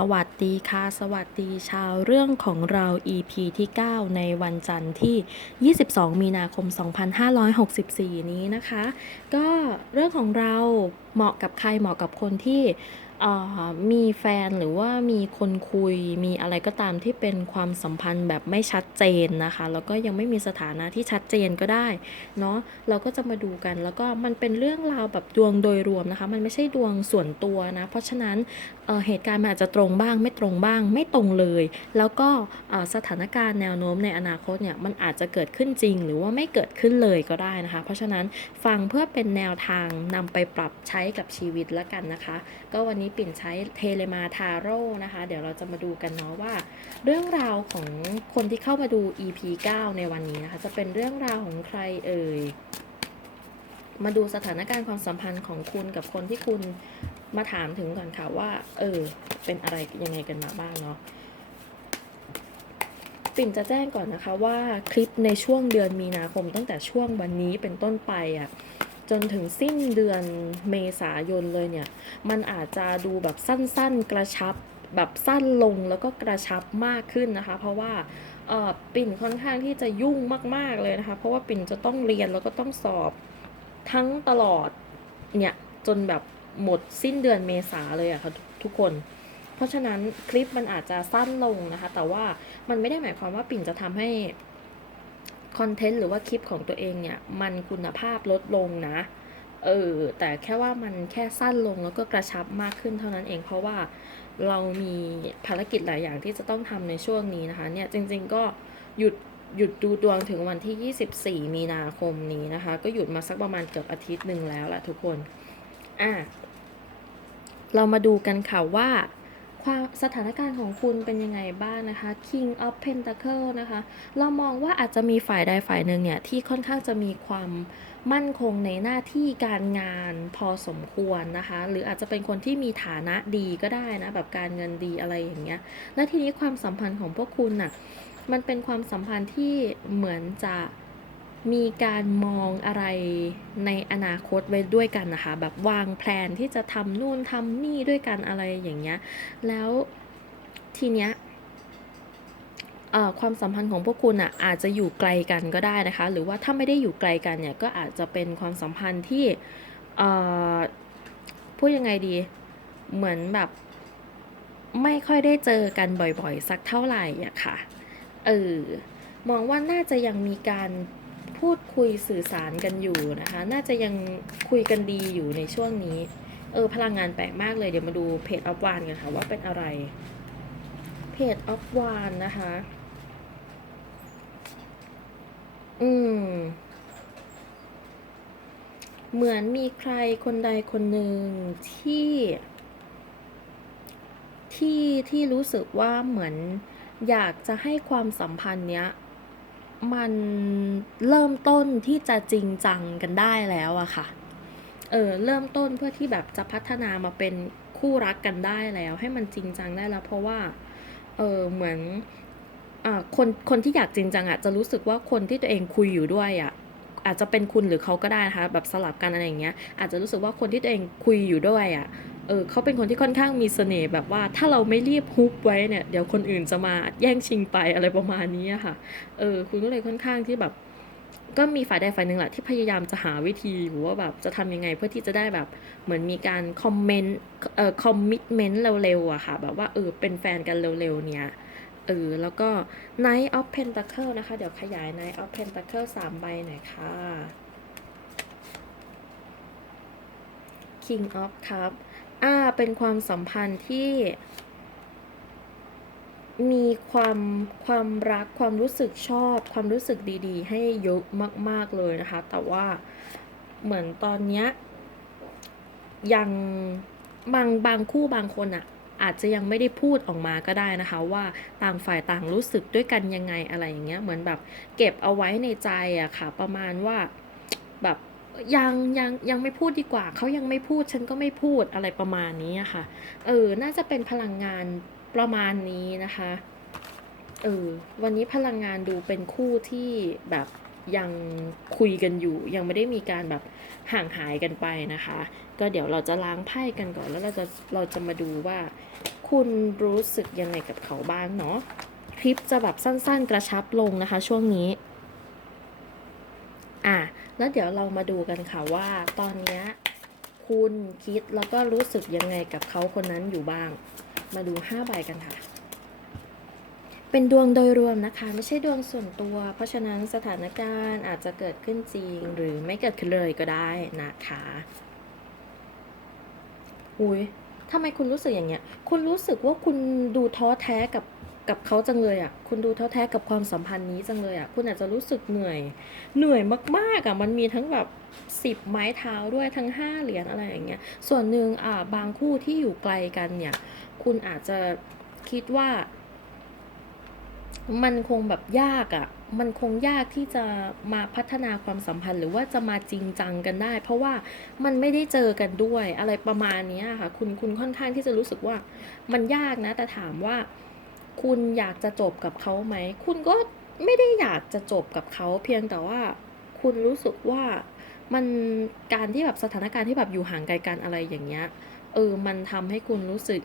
สวัสดีค่ะ สวัสดีชาวเรื่องของเรา EP ที่ 9 ในวันจันทร์ที่ 22 มีนาคม 2564 นี้นะคะ ก็เรื่องของเราเหมาะกับใครเหมาะกับคนที่ มีแฟนหรือว่ามีคนคุยมีอะไรก็ตามที่เป็นความสัมพันธ์แบบไม่ชัดเจนนะคะ แล้วก็ยังไม่มีสถานะที่ชัดเจนก็ได้เนาะเราก็จะมาดูกัน แล้วก็มันเป็นเรื่องราวแบบดวงโดยรวมนะคะ มันไม่ใช่ดวงส่วนตัวนะ เพราะฉะนั้นเเหตุการณ์มันอาจจะตรงบ้าง ไม่ตรงบ้าง ไม่ตรงเลย แล้วก็สถานการณ์แนวโน้มในอนาคตเนี่ยมันอาจจะเกิดขึ้นจริง หรือว่าไม่เกิดขึ้นเลยก็ได้นะคะ เพราะฉะนั้นฟังเพื่อเป็นแนวทางนำไปปรับใช้กับชีวิตแล้วกันนะคะ ก็วันนี้ปิ่นใช้เทเลมาทาโร่นะคะ เดี๋ยวเราจะมาดูกันเนาะว่า เรื่องราวของคนที่เข้ามาดู EP 9 ในวันนี้นะคะ จะเป็นเรื่องราวของใครเอ่ย มาดูสถานการณ์ความสัมพันธ์ของคุณกับคนที่คุณมาถามถึงก่อนค่ะว่า เออ เป็นอะไรยังไงกันมาบ้างเนาะปิ่นจะแจ้งก่อนนะคะว่าคลิปในช่วงเดือนมีนาคมตั้งแต่ช่วงวันนี้เป็นต้นไปอะ่ะ จนถึงสิ้นเดือนเมษายนเลยเนี่ย มันอาจจะดูแบบสั้นๆ กระชับแบบสั้นลงแล้วก็กระชับมากขึ้นนะคะ เพราะว่าปิ่นค่อนข้างที่จะยุ่งมาก ๆเลยนะคะ เพราะว่าปิ่นจะต้องเรียนแล้วก็ต้องสอบทั้งตลอดเนี่ยจนแบบหมดสิ้นเดือนเมษาเลยอะค่ะทุกทุกคน เพราะฉะนั้นคลิปมันอาจจะสั้นลงนะคะ แต่ว่ามันไม่ได้หมายความว่าปิ่นจะทำให้ คอนเทนต์หรือว่าคลิปของตัวเองเนี่ย มันคุณภาพลดลงนะ เออ แต่แค่ว่ามันแค่สั้นลงแล้วก็กระชับมากขึ้นเท่านั้นเอง เพราะว่าเรามีภารกิจหลายอย่างที่จะต้องทำในช่วงนี้นะคะ เนี่ยจริง ๆ ก็หยุดหยุดดูดวงถึงวันที่ 24 มีนาคมนี้นะคะ ก็หยุดมาสักประมาณเกือบอาทิตย์หนึ่งแล้วแหละทุกคน อะ เรามาดูกันค่ะว่า สถานการณ์ของคุณเป็นยังไงบ้างนะคะ King of Pentacle นะคะ เรามองว่าอาจจะมีฝ่ายใดฝ่ายหนึ่งเนี่ยที่ค่อนข้างจะมีความมั่นคงในหน้าที่การงานพอสมควรนะคะ หรืออาจจะเป็นคนที่มีฐานะดีก็ได้นะ แบบการเงินดีอะไรอย่างเงี้ย และทีนี้ความสัมพันธ์ของพวกคุณน่ะ มันเป็นความสัมพันธ์ที่เหมือนจะ มีการมองอะไรในอนาคตไว้ด้วยกันนะคะ แบบวางแผนที่จะทำนู่นทำนี่ด้วยกันอะไรอย่างเงี้ย แล้วทีเนี้ยความสัมพันธ์ของพวกคุณอะอาจจะอยู่ไกลกันก็ได้นะคะ หรือว่าถ้าไม่ได้อยู่ไกลกันเนี่ยก็อาจจะเป็นความสัมพันธ์ที่พูดยังไงดี เหมือนแบบไม่ค่อยได้เจอกันบ่อยๆ สักเท่าไหร่อะค่ะ เออ มองว่าน่าจะยังมีการ พูดคุยสื่อสารกันอยู่นะคะ น่าจะยังคุยกันดีอยู่ในช่วงนี้ เออ พลังงานแปลกมากเลย เดี๋ยวมาดูเพจออฟวานกันค่ะว่าเป็นอะไร เพจออฟวานนะคะ อืม เหมือนมีใครคนใดคนหนึ่งที่ ที่ที่รู้สึกว่าเหมือนอยากจะให้ความสัมพันธ์เนี้ย มันเริ่มต้นที่จะจริงจังกันได้แล้วอะค่ะ เออเริ่มต้นเพื่อที่แบบจะพัฒนามาเป็นคู่รักกันได้แล้ว ให้มันจริงจังได้แล้ว เพราะว่า เออเหมือนอ่าคนคนที่อยากจริงจังอะจะรู้สึกว่าคนที่ตัวเองคุยอยู่ด้วยอะอาจจะเป็นคุณหรือเขาก็ได้นะคะแบบสลับกันอะไรอย่างเงี้ยอาจจะรู้สึกว่าคนที่ตัวเองคุยอยู่ด้วยอะ เออเขาเป็นคนที่ค่อนข้างมีเสน่ห์แบบว่าถ้าเราไม่รีบฮุบไว้เนี่ยเดี๋ยวคนอื่นจะมาแย่งชิงไปอะไรประมาณนี้ค่ะ เออ คุณก็เลยค่อนข้างที่แบบ ก็มีฝ่ายใดฝ่ายหนึ่งแหละที่พยายามจะหาวิธีหรือว่าแบบจะทำยังไงเพื่อที่จะได้แบบเหมือนมีการคอมเมนต์เอ่อคอมมิ t เมนต์เร็วๆอะค่ะ แบบว่าเออเป็นแฟนกันเร็วๆเนี่ยเออแล้วก็ Knight of Pentacle นะคะ เดี๋ยวขยาย Knight of Pentacle สามใบหน่อยค่ะ King of Cup อ่าเป็นความสัมพันธ์ที่ มีความความรักความรู้สึกชอบ ความรู้สึกดีๆ ให้เยอะมาก ๆเลยนะคะ แต่ว่าเหมือนตอนเนี้ยยังบางบางคู่บางคนอะอาจจะยังไม่ได้พูดออกมาก็ได้นะคะว่าต่างฝ่ายต่างรู้สึกด้วยกันยังไงอะไรอย่างเงี้ยเหมือนแบบเก็บเอาไว้ในใจอะค่ะ ประมาณว่าแบบ ยังยังยังไม่พูดดีกว่า เขายังไม่พูดฉันก็ไม่พูดอะไรประมาณนี้ค่ะ เออ น่าจะเป็นพลังงานประมาณนี้นะคะ เออ วันนี้พลังงานดูเป็นคู่ที่แบบยังคุยกันอยู่ ยังไม่ได้มีการแบบห่างหายกันไปนะคะ ก็เดี๋ยวเราจะล้างไพ่กันก่อนแล้วเราจะเราจะมาดูว่า คุณรู้สึกยังไงกับเขาบ้างเนาะคลิปจะแบบสั้น ๆ กระชับลงนะคะ ช่วงนี้ อะแล้วเดี๋ยวเรามาดูกันค่ะว่าตอนนี้คุณคิดแล้วก็รู้สึกยังไงกับเขาคนนั้นอยู่บ้าง มาดู5ใบกันค่ะ เป็นดวงโดยรวมนะคะ ไม่ใช่ดวงส่วนตัว เพราะฉะนั้นสถานการณ์อาจจะเกิดขึ้นจริง หรือไม่เกิดขึ้นเลยก็ได้นะคะอุ้ยทำไมคุณรู้สึกอย่างเงี้ย คุณรู้สึกว่าคุณดูท้อแท้กับ กับเขาจังเลยอะ คุณดูท้อแท้กับความสัมพันธ์นี้จังเลยอะ คุณอาจจะรู้สึกเหนื่อย เหนื่อยมากๆอะ มันมีทั้งแบบสิบไม้เท้าด้วยทั้งห้าเหรียญอะไรอย่างเงี้ย ส่วนหนึ่งอ่าบางคู่ที่อยู่ไกลกันเนี่ย คุณอาจจะคิดว่า มันคงแบบยากอะ่ะ มันคงยากที่จะมาพัฒนาความสัมพันธ์ หรือว่าจะมาจริงจังกันได้ เพราะว่ามันไม่ได้เจอกันด้วย อะไรประมาณนี้ค่ะ คุณคุณค่อนข้างที่จะรู้สึกว่า มันยากนะ แต่ถามว่า คุณอยากจะจบกับเขาไหม คุณก็ไม่ได้อยากจะจบกับเขาเพียงแต่ว่าคุณรู้สึกว่ามันการที่แบบสถานการณ์ที่แบบอยู่ห่างไกลกันอะไรอย่างเงี้ย เออ มันทำให้คุณรู้สึก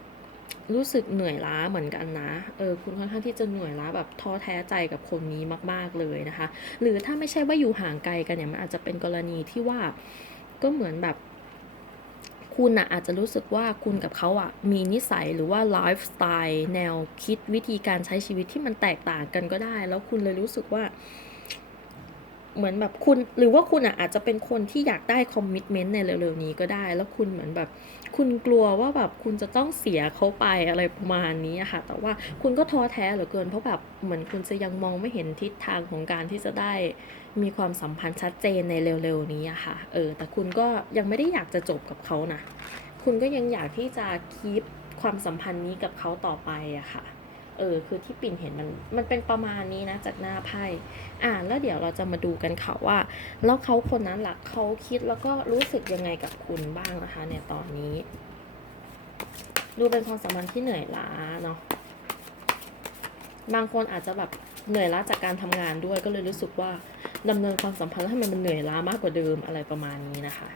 รู้สึกเหนื่อยล้าเหมือนกันนะ เออ คุณค่อนข้างที่จะเหนื่อยล้าแบบท้อแท้ใจกับคนนี้มาก ๆเลยนะคะ หรือถ้าไม่ใช่ว่าอยู่ห่างไกลกันเนี่ย มันอาจจะเป็นกรณีที่ว่าก็เหมือนแบบ คุณอะอาจจะรู้สึกว่าคุณกับเขาอะมีนิสัยหรือว่าไลฟ์สไตล์แนวคิดวิธีการใช้ชีวิตที่มันแตกต่างกันก็ได้ แล้วคุณเลยรู้สึกว่า เหมือนแบบคุณ หรือว่าคุณอะอาจจะเป็นคนที่อยากได้คอมมิชเมนต์ในเร็วๆนี้ก็ได้ แล้วคุณเหมือนแบบ คุณกลัวว่าแบบคุณจะต้องเสียเขาไปอะไรประมาณนี้ค่ะ แต่ว่าคุณก็ท้อแท้เหลือเกินเพราะแบบเหมือนคุณจะยังมองไม่เห็นทิศทางของการที่จะได้ มีความสัมพันธ์ชัดเจนในเร็วๆนี้อะค่ะ เออ แต่คุณก็ยังไม่ได้อยากจะจบกับเขานะ คุณก็ยังอยากที่จะคีปความสัมพันธ์นี้กับเขาต่อไปอะค่ะ เออ คือที่ปิ่นเห็นมัน มันเป็นประมาณนี้นะจากหน้าไพ่ อ่าแล้วเดี๋ยวเราจะมาดูกันค่ะว่า แล้วเขาคนนั้นล่ะเขาคิดแล้วก็รู้สึกยังไงกับคุณบ้างนะคะ เนี่ยตอนนี้ ดูเป็นความสัมพันธ์ที่เหนื่อยล้าเนาะ บางคนอาจจะแบบ เหนื่อยล้าจากการทำงานด้วยก็เลยรู้สึกว่าดำเนินความสัมพันธ์แล้วทำไมมันเหนื่อยล้ามากกว่าเดิมอะไรประมาณนี้นะคะ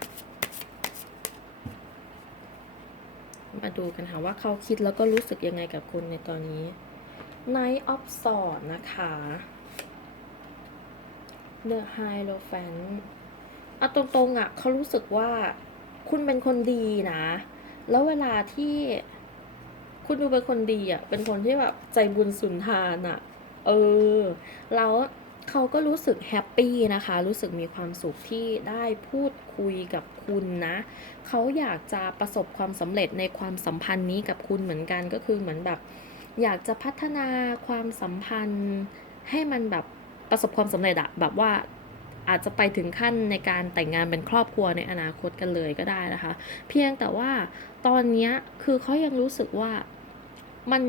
มาดูกันค่ะว่าเขาคิดแล้วก็รู้สึกยังไงกับคุณในตอนนี้ Night of Swords นะคะ The Hierophant เอาตรงๆอะเขารู้สึกว่าคุณเป็นคนดีนะ แล้วเวลาที่คุณดูเป็นคนดีอะ เป็นคนที่แบบใจบุญสุนทานอะ เออ แล้วเขาก็รู้สึกแฮปปี้นะคะ รู้สึกมีความสุขที่ได้พูดคุยกับคุณนะ เขาอยากจะประสบความสำเร็จในความสัมพันธ์นี้กับคุณเหมือนกันก็คือเหมือนแบบ อยากจะพัฒนาความสัมพันธ์ให้มันแบบประสบความสำเร็จอะแบบว่าอาจจะไปถึงขั้นในการแต่งงานเป็นครอบครัวในอนาคตกันเลยก็ได้นะคะ เพียงแต่ว่าตอนนี้คือเขายังรู้สึกว่ามัน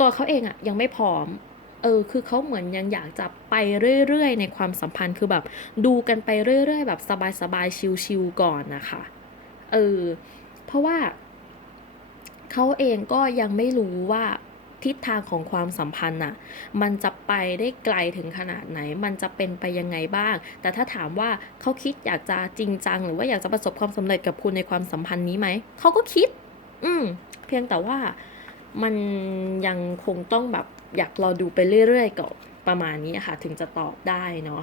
ตัวเขาเองอะยังไม่พร้อม ออคือเขาเหมือนยังอยากจะไปเรื่อยๆ ในความสัมพันธ์คือแบบ ดูกันไปเรื่อยๆ แบบสบายๆชิลๆก่อนนะคะเออเพราะว่าเขาเองก็ยังไม่รู้ว่าทิศทางของความสัมพันธ์น่ะ มันจะไปได้ไกลถึงขนาดไหน มันจะเป็นไปยังไงบ้าง แต่ถ้าถามว่าเขาคิดอยากจะจริงจัง หรือว่าอยากจะประสบความสำเร็จกับคุณในความสัมพันธ์นี้ไหม เขาก็คิด อืม เพียงแต่ว่ามันยังคงต้องแบบ อยากรอดูไปเรื่อยๆก่อนประมาณนี้ค่ะ ถึงจะตอบได้เนาะ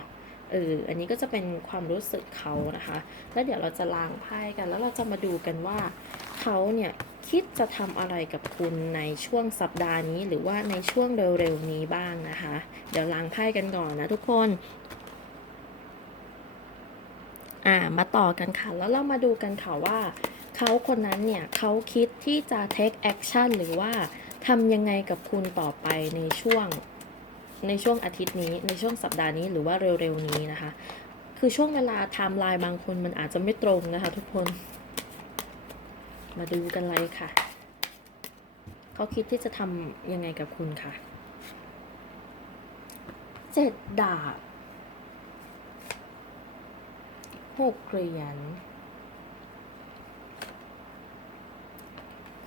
เอออันนี้ก็จะเป็นความรู้สึกเขานะคะ แล้วเดี๋ยวเราจะล้างไพ่กัน แล้วเราจะมาดูกันว่าเขาเนี่ยคิดจะทำอะไรกับคุณในช่วงสัปดาห์นี้ หรือว่าในช่วงเร็วๆนี้บ้างนะคะ เดี๋ยวล้างไพ่กันก่อนนะทุกคนอ่ามาต่อกันค่ะ แล้วเรามาดูกันค่ะว่าเขาคนนั้นเนี่ยเขาคิดที่จะ take action หรือว่า ทำยังไงกับคุณต่อไปในช่วงในช่วงอาทิตย์นี้ในช่วงสัปดาห์นี้หรือว่าเร็วๆนี้นะคะ คือช่วงเวลาไทม์ไลน์บางคนมันอาจจะไม่ตรงนะคะทุกคน มาดูกันเลยค่ะ เขาคิดที่จะทำยังไงกับคุณค่ะเจ็ดดาบหกเหรียญ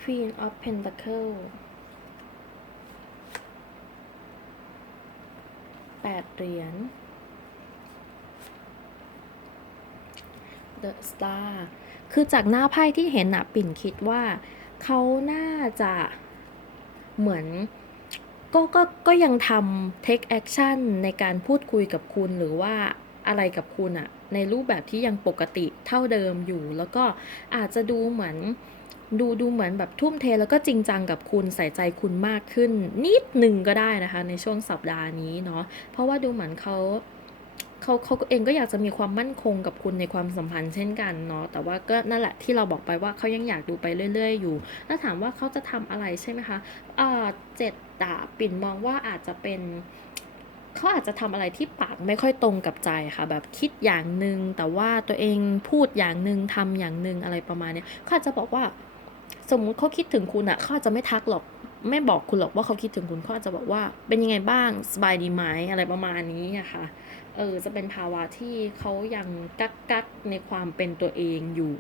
Queen of Pentacles 8 เหรียญ The Star คือจากหน้าไพ่ที่เห็นนะปิ่นคิดว่า เขาน่าจะเหมือนก็ก็ก็ยังทำ take action ในการพูดคุยกับคุณหรือว่าอะไรกับคุณอะในรูปแบบที่ยังปกติเท่าเดิมอยู่ แล้วก็อาจจะดูเหมือน ดูดูเหมือนแบบทุ่มเทแล้วก็จริงจังกับคุณใส่ใจคุณมากขึ้น นิดหนึ่งก็ได้นะคะ ในช่วงสัปดาห์นี้เนาะเพราะว่าดูเหมือนเขาเขาเขาเองก็อยากจะมีความมั่นคงกับคุณในความสัมพันธ์เช่นกันเนาะแต่ว่าก็นั่นแหละที่เราบอกไปว่าเขายังอยากดูไปเรื่อย ๆ อยู่แล้วถามว่าเขาจะทำอะไรใช่ไหมคะเออเจ็ดดาปิ่นมองว่าอาจจะเป็นเขาอาจจะทำอะไรที่ปากไม่ค่อยตรงกับใจค่ะ แบบคิดอย่างหนึ่งแต่ว่าตัวเองพูดอย่างหนึ่งทำอย่างหนึ่งอะไรประมาณเนี้ยเขาอาจจะบอกว่า สมมุติเขาคิดถึงคุณอะเขาอาจจะไม่ทักหรอก ไม่บอกคุณหรอกว่าเขาคิดถึงคุณเขาอาจจะบอกว่า เป็นยังไงบ้างสบายดีไหมอะไรประมาณนี้อะค่ะเออจะเป็นภาวะที่เขายังกักกักในความเป็นตัวเองอยู่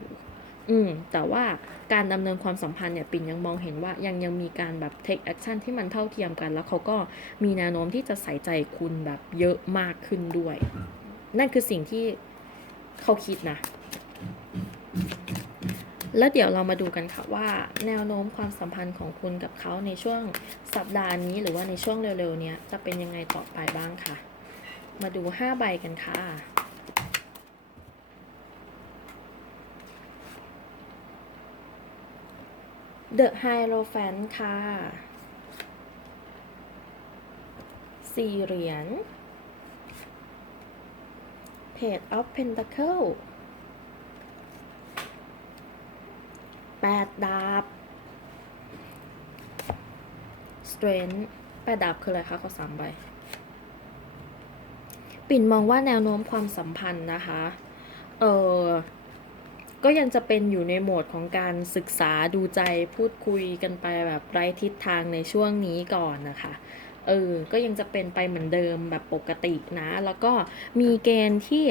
อืมแต่ว่าการดำเนินความสัมพันธ์เนี่ยปิ่นยังมองเห็นว่ายังยังมีการแบบ take action ที่มันเท่าเทียมกัน แล้วเขาก็มีแนวโน้มที่จะใส่ใจคุณแบบเยอะมากขึ้นด้วย นั่นคือสิ่งที่เขาคิดนะ แล้วเดี๋ยวเรามาดูกันค่ะว่า แนวโน้มความสัมพันธ์ของคุณกับเขาในช่วงสัปดาห์นี้ หรือว่าในช่วงเร็วๆนี้จะเป็นยังไงต่อไปบ้างค่ะ มาดู 5 ใบกันค่ะ The Hierophant ค่ะสี่เหรียญ Page of Pentacle แปดดาบ Strength แปดดาบคืออะไรคะขอสามใบปิ่นมองว่าแนวโน้มความสัมพันธ์นะคะ เออก็ยังจะเป็นอยู่ในโหมดของการศึกษาดูใจพูดคุยกันไปแบบไร้ทิศทางในช่วงนี้ก่อนนะคะ เออ ก็ยังจะเป็นไปเหมือนเดิมแบบปกตินะ แล้วก็มีเกณฑ์ที่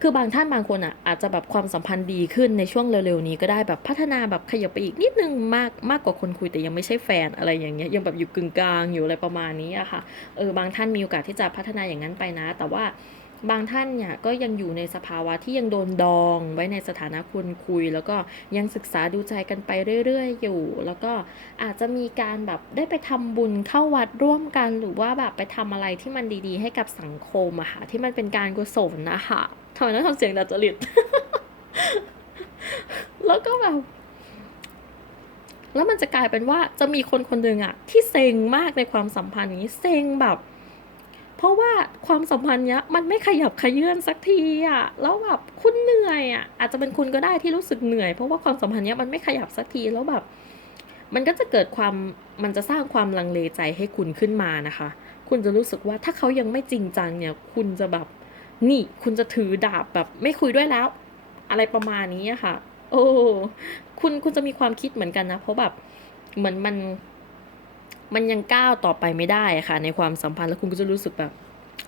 คือบางท่านบางคนอะอาจจะแบบความสัมพันธ์ดีขึ้นในช่วงเร็วๆนี้ก็ได้แบบพัฒนาแบบขยับไปอีกนิดนึงมากมากกว่าคนคุยแต่ยังไม่ใช่แฟนอะไรอย่างเงี้ยยังแบบอยู่กึ่งกลางอยู่อะไรประมาณนี้อะค่ะเออบางท่านมีโอกาสที่จะพัฒนาอย่างนั้นไปนะ แต่ว่าบางท่านเนี่ยก็ยังอยู่ในสภาวะที่ยังโดนดองไว้ในสถานะคนคุย แล้วก็ยังศึกษาดูใจกันไปเรื่อยๆ อยู่ แล้วก็อาจจะมีการแบบได้ไปทำบุญเข้าวัดร่วมกัน หรือว่าแบบไปทำอะไรที่มันดีๆ ให้กับสังคมอะค่ะที่มันเป็นการกุศลนะคะ ทำไมต้องทำเสียงดัดจริต แล้วก็แบบ แล้วมันจะกลายเป็นว่าจะมีคนคนหนึ่งอะที่เซ็งมากในความสัมพันธ์นี้ เซ็งแบบ เพราะว่าความสัมพันธ์เนี้ย มันไม่ขยับขยื่นสักทีอะแล้วแบบคุณเหนื่อยอะอาจจะเป็นคุณก็ได้ที่รู้สึกเหนื่อย เพราะว่าความสัมพันธ์เนี้ยมันไม่ขยับสักที แล้วแบบ มันก็จะเกิดความ มันจะสร้างความลังเลใจให้คุณขึ้นมานะคะ คุณจะรู้สึกว่าถ้าเขายังไม่จริงจังเนี่ย คุณจะแบบ นี่คุณจะถือดาบแบบ ไม่คุยด้วยแล้ว อะไรประมาณนี้ค่ะ โอ้คุณคุณจะมีความคิดเหมือนกันนะ เพราะแบบเหมือนมัน มันยังก้าวต่อไปไม่ได้ค่ะ ในความสัมพันธ์แล้วคุณก็จะรู้สึกแบบ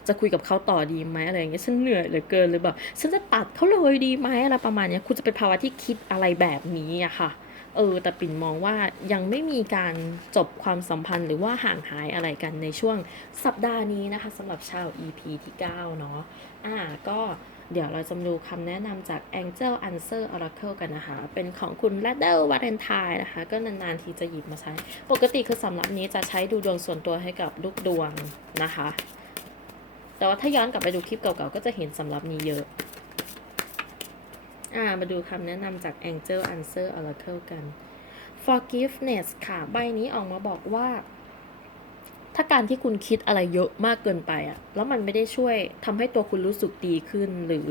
จะคุยกับเขาต่อดีไหมอะไรอย่างเงี้ยฉันเหนื่อยเหลือเกินเลยแบบฉันจะตัดเขาเลยดีไหมอะไรประมาณเนี้ยคุณจะเป็นภาวะที่คิดอะไรแบบนี้อะค่ะ เออ แต่ปิ่นมองว่ายังไม่มีการจบความสัมพันธ์หรือว่าห่างหายอะไรกันในช่วงสัปดาห์นี้นะคะสำหรับชาว EP ที่ 9 เนาะอ่าก็เดี๋ยวเราจะมาดูคำแนะนำจาก Angel Answer Oracle กันนะคะ เป็นของคุณ r a d d l e Valentine นะคะ ก็นาน ๆ ทีจะหยิบมาใช้ ปกติคือสำหรับนี้จะใช้ดูดวงส่วนตัวให้กับลูกดวงนะคะ แต่ว่าถ้าย้อนกลับไปดูคลิปเก่าๆ ก็จะเห็นสำหรับนี้เยอะ อ่ามาดูคำแนะนำจาก Angel Answer Oracle กัน Forgiveness ค่ะ ใบนี้ออกมาบอกว่า ถ้าการที่คุณคิดอะไรเยอะมากเกินไปอะแล้วมันไม่ได้ช่วยทำให้ตัวคุณรู้สึกดีขึ้น หรือ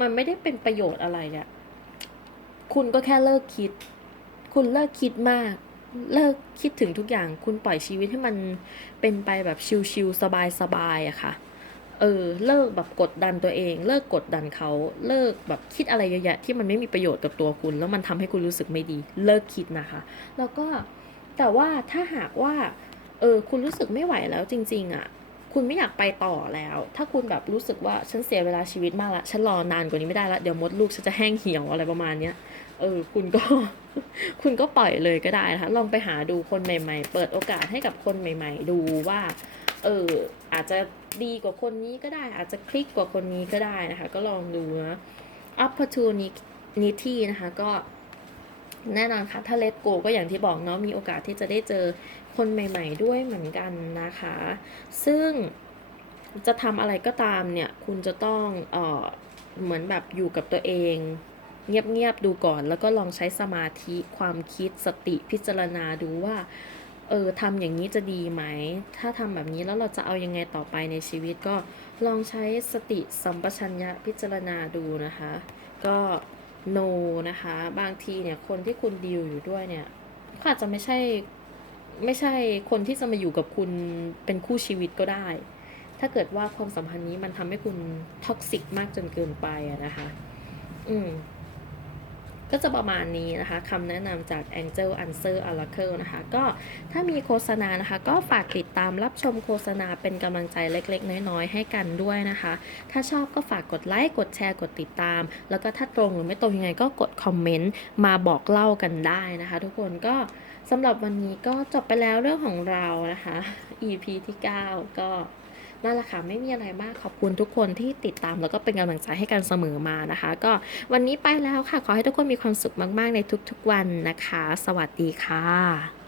มันไม่ได้เป็นประโยชน์อะไรอะคุณก็แค่เลิกคิด คุณเลิกคิดมาก เลิกคิดถึงทุกอย่าง คุณปล่อยชีวิตให้มันเป็นไปแบบชิลๆสบายๆอะค่ะ เออเลิกแบบกดดันตัวเอง เลิกกดดันเขาเลิกแบบคิดอะไรเยอะแยะที่มันไม่มีประโยชน์กับตัวคุณ แล้วมันทำให้คุณรู้สึกไม่ดี เลิกคิดนะคะ แล้วก็แต่ว่าถ้าหากว่าเออคุณรู้สึกไม่ไหวแล้วจริง ๆอะคุณไม่อยากไปต่อแล้ว ถ้าคุณแบบรู้สึกว่าฉันเสียเวลาชีวิตมากละ ฉันรอนานกว่านี้ไม่ได้ละ เดี๋ยวมดลูกฉันจะแห้งเหี่ยวอะไรประมาณเนี้ย เออ คุณก็ คุณก็ปล่อยเลยก็ได้นะคะ ลองไปหาดูคนใหม่ ๆ เปิดโอกาสให้กับคนใหม่ ๆ ดูว่า เอออาจจะดีกว่าคนนี้ก็ได้ อาจจะคลิกกว่าคนนี้ก็ได้นะคะ ก็ลองดูนะ opportunity นะคะ ก็แน่นอนค่ะถ้าเลตโกก็อย่างที่บอกเนาะมีโอกาสที่จะได้เจอคนใหม่ ๆ ด้วยเหมือนกันนะคะ ซึ่งจะทำอะไรก็ตามเนี่ย คุณจะต้องเออเหมือนแบบอยู่กับตัวเองเงียบๆดูก่อน แล้วก็ลองใช้สมาธิความคิดสติพิจารณาดูว่า เออทำอย่างนี้จะดีไหม ถ้าทำแบบนี้แล้วเราจะเอายังไงต่อไปในชีวิตก็ลองใช้สติสัมปชัญญะพิจารณาดูนะคะ ก็ no นะคะ บางทีเนี่ยคนที่คุณดีลอยู่ด้วยเนี่ยเขาอาจจะไม่ใช่ไม่ใช่คนที่จะมาอยู่กับคุณเป็นคู่ชีวิตก็ได้ ถ้าเกิดว่าความสัมพันธ์นี้มันทำให้คุณท็อกซิกมากจนเกินไปนะคะ อืม ก็จะประมาณนี้นะคะคำแนะนำจาก Angel Answer Oracle นะคะ ก็ถ้ามีโฆษณานะคะ ก็ฝากติดตามรับชมโฆษณาเป็นกำลังใจเล็กๆ น้อยๆ ให้กันด้วยนะคะ ถ้าชอบก็ฝากกดไลค์ กดแชร์ กดติดตาม แล้วก็ถ้าตรงหรือไม่ตรงยังไงก็กดคอมเมนต์มาบอกเล่ากันได้นะคะ ทุกคนก็สำหรับวันนี้ก็จบไปแล้วเรื่องของเรานะคะ EP ที่ 9 ก็ นั่นแหละค่ะ ไม่มีอะไรมากขอบคุณทุกคนที่ติดตามแล้วก็เป็นกำลังใจให้กันเสมอมานะคะ ก็วันนี้ไปแล้วค่ะ ขอให้ทุกคนมีความสุขมาก ๆ ในทุกๆวันนะคะ สวัสดีค่ะ